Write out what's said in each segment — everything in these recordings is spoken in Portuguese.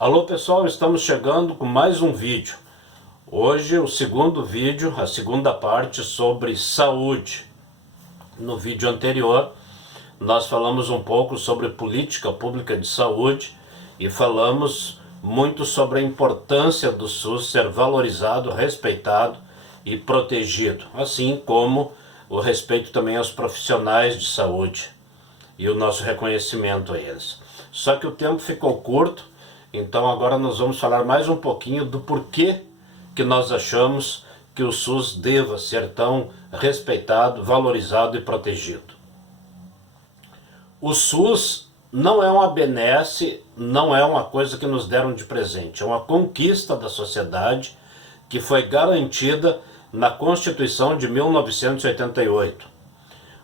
Alô pessoal, estamos chegando com mais um vídeo. Hoje o segundo vídeo, a segunda parte sobre saúde. No vídeo anterior nós falamos um pouco sobre política pública de saúde e falamos muito sobre a importância do SUS ser valorizado, respeitado e protegido, assim como o respeito também aos profissionais de saúde e o nosso reconhecimento a eles. Só que o tempo ficou curto, então agora nós vamos falar mais um pouquinho do porquê que nós achamos que o SUS deva ser tão respeitado, valorizado e protegido. O SUS não é uma benesse, não é uma coisa que nos deram de presente, é uma conquista da sociedade que foi garantida na Constituição de 1988.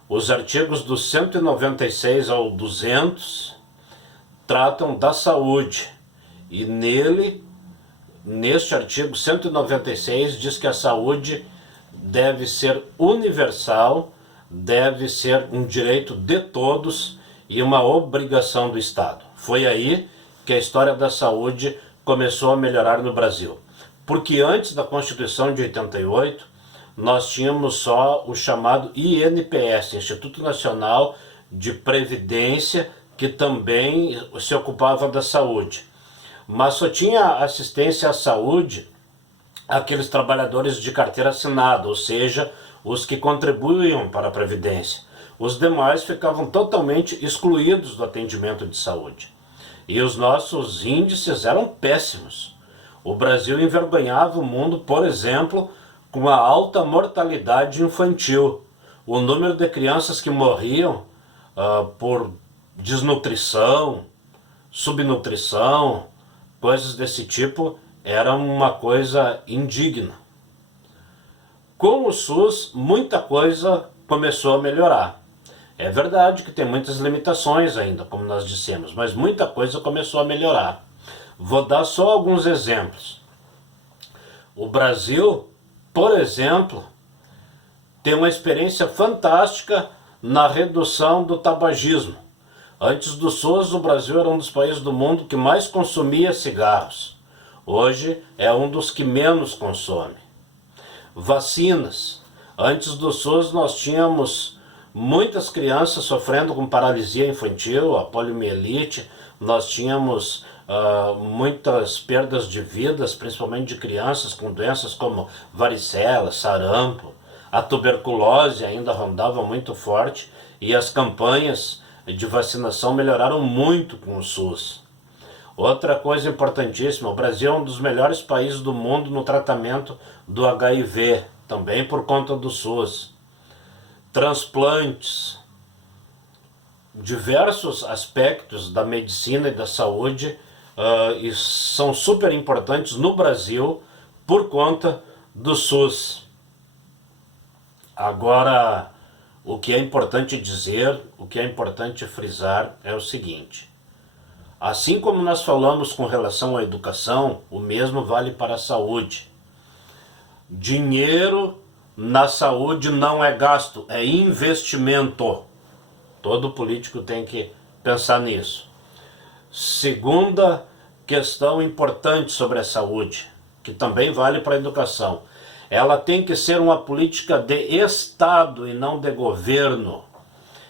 Os artigos do 196 ao 200 tratam da saúde e neste artigo 196 diz que a saúde deve ser universal, deve ser um direito de todos e uma obrigação do Estado. Foi aí que a história da saúde começou a melhorar no Brasil. Porque antes da Constituição de 88, nós tínhamos só o chamado INPS, Instituto Nacional de Previdência, que também se ocupava da saúde. Mas só tinha assistência à saúde aqueles trabalhadores de carteira assinada, ou seja, os que contribuíam para a Previdência. Os demais ficavam totalmente excluídos do atendimento de saúde. E os nossos índices eram péssimos. O Brasil envergonhava o mundo, por exemplo, com a alta mortalidade infantil. O número de crianças que morriam por desnutrição, subnutrição, coisas desse tipo, era uma coisa indigna. Com o SUS, muita coisa começou a melhorar. É verdade que tem muitas limitações ainda, como nós dissemos, mas muita coisa começou a melhorar. Vou dar só alguns exemplos. O Brasil, por exemplo, tem uma experiência fantástica na redução do tabagismo. Antes do SUS, o Brasil era um dos países do mundo que mais consumia cigarros. Hoje é um dos que menos consome. Vacinas. Antes do SUS nós tínhamos muitas crianças sofrendo com paralisia infantil, a poliomielite, nós tínhamos muitas perdas de vidas, principalmente de crianças com doenças como varicela, sarampo, a tuberculose ainda rondava muito forte e as campanhas de vacinação melhoraram muito com o SUS. Outra coisa importantíssima, o Brasil é um dos melhores países do mundo no tratamento do HIV, também por conta do SUS. Transplantes, diversos aspectos da medicina e da saúde e são super importantes no Brasil por conta do SUS. Agora, o que é importante dizer, o que é importante frisar é o seguinte: assim como nós falamos com relação à educação, o mesmo vale para a saúde. Dinheiro na saúde não é gasto, é investimento. Todo político tem que pensar nisso. Segunda questão importante sobre a saúde, que também vale para a educação. Ela tem que ser uma política de Estado e não de governo.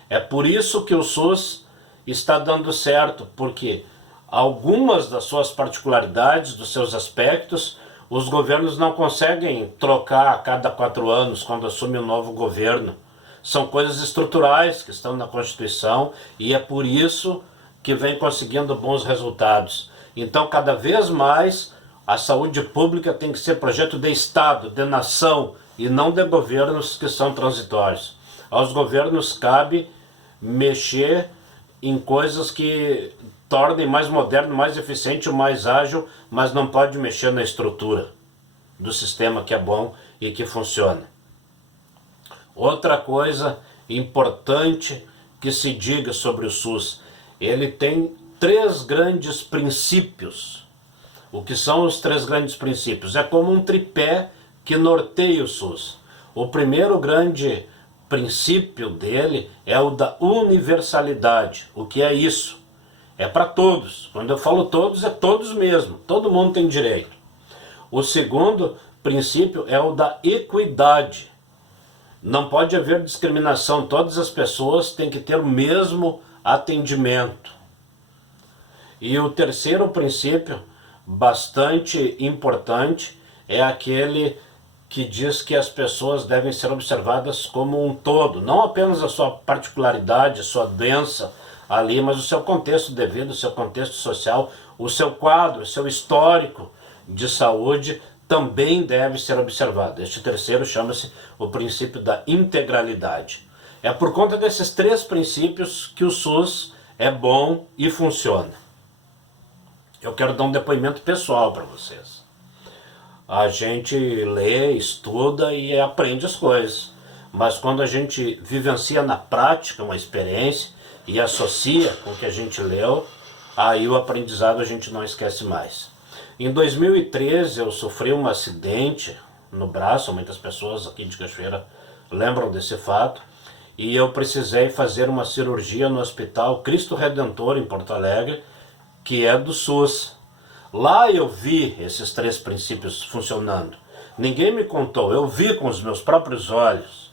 É por isso que o SUS está dando certo, porque algumas das suas particularidades, dos seus aspectos, os governos não conseguem trocar a cada 4 anos, quando assume um novo governo. São coisas estruturais que estão na Constituição e é por isso que vem conseguindo bons resultados. Então, cada vez mais, a saúde pública tem que ser projeto de Estado, de nação, e não de governos que são transitórios. Aos governos cabe mexer em coisas que tornem mais moderno, mais eficiente, mais ágil, mas não pode mexer na estrutura do sistema que é bom e que funciona. Outra coisa importante que se diga sobre o SUS, ele tem 3 grandes princípios. O que são os 3 grandes princípios? É como um tripé que norteia o SUS. O primeiro grande princípio dele é o da universalidade. O que é isso? É para todos. Quando eu falo todos, é todos mesmo. Todo mundo tem direito. O segundo princípio é o da equidade. Não pode haver discriminação. Todas as pessoas têm que ter o mesmo atendimento. E o terceiro princípio, bastante importante, é aquele que diz que as pessoas devem ser observadas como um todo, não apenas a sua particularidade, a sua doença ali, mas o seu contexto devido, o seu contexto social, o seu quadro, o seu histórico de saúde também deve ser observado. Este terceiro chama-se o princípio da integralidade. É por conta desses três princípios que o SUS é bom e funciona. Eu quero dar um depoimento pessoal para vocês. A gente lê, estuda e aprende as coisas. Mas quando a gente vivencia na prática uma experiência e associa com o que a gente leu, aí o aprendizado a gente não esquece mais. Em 2013 eu sofri um acidente no braço, muitas pessoas aqui de Cachoeira lembram desse fato, e eu precisei fazer uma cirurgia no Hospital Cristo Redentor em Porto Alegre, que é do SUS. Lá eu vi esses três princípios funcionando. Ninguém me contou, eu vi com os meus próprios olhos.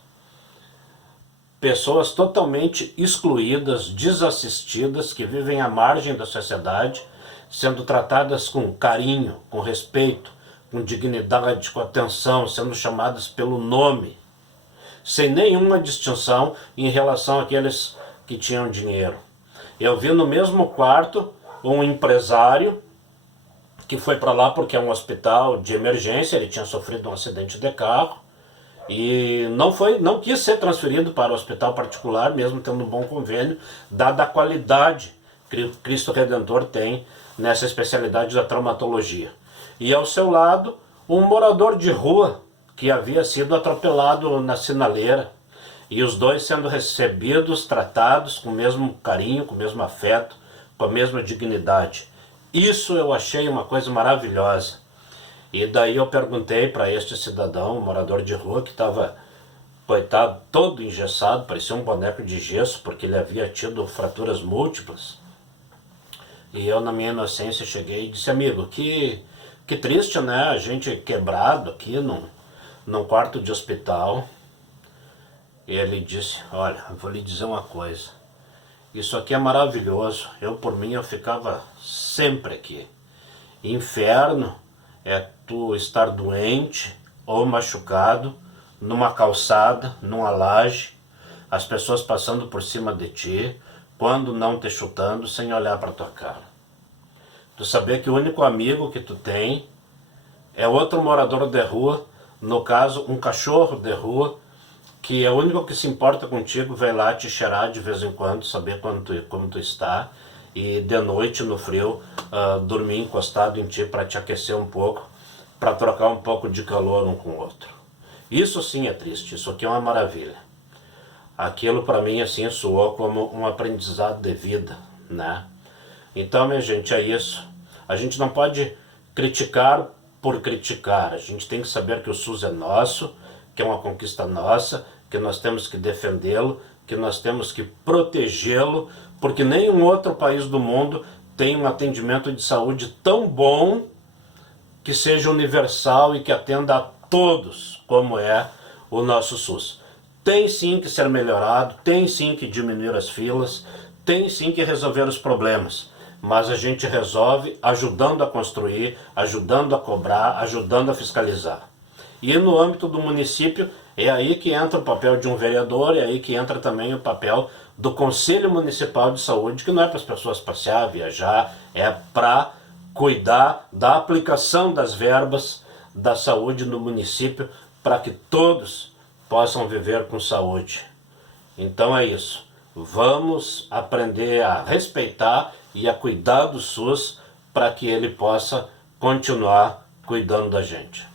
Pessoas totalmente excluídas, desassistidas, que vivem à margem da sociedade, sendo tratadas com carinho, com respeito, com dignidade, com atenção, sendo chamadas pelo nome, sem nenhuma distinção em relação àqueles que tinham dinheiro. Eu vi no mesmo quarto um empresário que foi para lá porque é um hospital de emergência, ele tinha sofrido um acidente de carro e não quis ser transferido para o hospital particular, mesmo tendo um bom convênio, dada a qualidade que Cristo Redentor tem nessa especialidade da traumatologia. E ao seu lado, um morador de rua que havia sido atropelado na sinaleira, e os dois sendo recebidos, tratados com o mesmo carinho, com o mesmo afeto, com a mesma dignidade. Isso eu achei uma coisa maravilhosa. E daí eu perguntei para este cidadão, um morador de rua, que estava, coitado, todo engessado, parecia um boneco de gesso, porque ele havia tido fraturas múltiplas. E eu, na minha inocência, cheguei e disse: amigo, que triste, né? A gente quebrado aqui num quarto de hospital. E ele disse: olha, eu vou lhe dizer uma coisa. Isso aqui é maravilhoso. Eu, por mim, eu ficava sempre aqui. Inferno é tu estar doente ou machucado numa calçada, numa laje, as pessoas passando por cima de ti, quando não te chutando, sem olhar para tua cara. Tu saber que o único amigo que tu tem é outro morador de rua, no caso, um cachorro de rua, que é o único que se importa contigo, vai lá te cheirar de vez em quando, saber como tu está, e de noite no frio dormir encostado em ti para te aquecer um pouco, para trocar um pouco de calor um com o outro. Isso sim é triste, isso aqui é uma maravilha. Aquilo para mim assim soou como um aprendizado de vida, né? Então, minha gente, é isso. A gente não pode criticar por criticar, a gente tem que saber que o SUS é nosso, que é uma conquista nossa, que nós temos que defendê-lo, que nós temos que protegê-lo, porque nenhum outro país do mundo tem um atendimento de saúde tão bom, que seja universal e que atenda a todos, como é o nosso SUS. Tem sim que ser melhorado, tem sim que diminuir as filas, tem sim que resolver os problemas, mas a gente resolve ajudando a construir, ajudando a cobrar, ajudando a fiscalizar. E no âmbito do município, é aí que entra o papel de um vereador, é aí que entra também o papel do Conselho Municipal de Saúde, que não é para as pessoas passear, viajar, é para cuidar da aplicação das verbas da saúde no município, para que todos possam viver com saúde. Então é isso. Vamos aprender a respeitar e a cuidar do SUS para que ele possa continuar cuidando da gente.